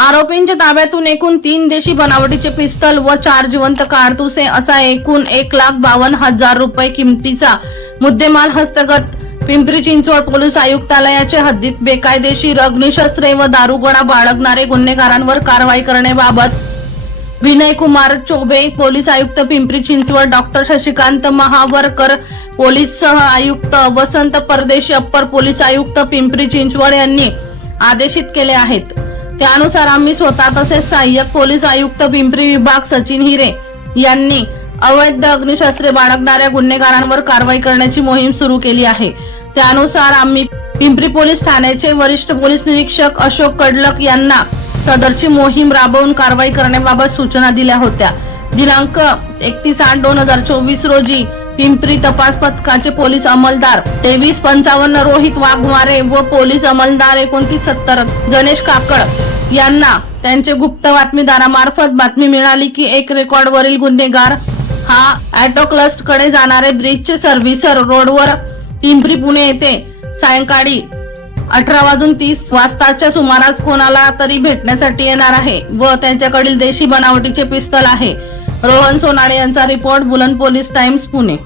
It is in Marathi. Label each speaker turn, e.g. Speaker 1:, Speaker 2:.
Speaker 1: आरोपींच्या ताब्यातून एकूण तीन देशी बनावटीचे पिस्तल व चार जिवंत कारतुसे असा एकूण एक लाख बावन्न हजार रुपये किमतीचा मुद्देमाल हस्तगत. पिंपरी चिंचवड पोलीस आयुक्तालयाच्या हद्दीत बेकायदेशीर अग्निशस्त्रे व दारुगोळा बाळगणारे गुन्हेगारांवर कारवाई करण्याबाबत विनय कुमार चोबे पोलीस आयुक्त पिंपरी चिंचवड डॉक्टर शशिकांत महावरकर पोलीस सह आयुक्त वसंत परदेशी अप्पर पोलीस आयुक्त पिंपरी चिंचवड यांनी आदेशित केले आहेत. त्यानुसार आम्ही स्वतः तसेच सहाय्यक पोलीस आयुक्त पिंपरी विभाग सचिन हिरे यांनी अवैध अग्निशस्त्रे बाळगणाऱ्या गुन्हेगारांवर कारवाई करण्याची मोहीम सुरू केली आहे. त्यानुसार आम्ही पिंपरी पोलीस ठाण्याचे वरिष्ठ पोलीस निरीक्षक अशोक कडलक यांना सदरची मोहीम राबवून कारवाई करण्याबाबत सूचना दिल्या होत्या. दिनांक एकतीस आठ दोन हजार चोवीस रोजी पिंपरी तपास पथकाचे पोलीस अंमलदार तेवीस पंचावन्न रोहित वाघमारे व पोलीस अंमलदार एकोणतीस सत्तर गणेश काकड यांना त्यांचे गुप्त बातमीदारामार्फत बातमी मिळाली की एक रेकॉर्डवरील गुन्हेगार हा ऍटोक्लस्टकडे जाणारे ब्रिजचे सर्व्हिसर रोडवर पिंपरी पुणे येथे सायंकाळी अठरा वाजून तीस वाजताच्या सुमारास कोणाला तरी भेटण्यासाठी येणार आहे व त्यांच्याकडील देशी बनावटीचे पिस्तल आहे. रोहन सोनाडे यांचा रिपोर्ट बुलंद पोलीस टाइम्स पुणे.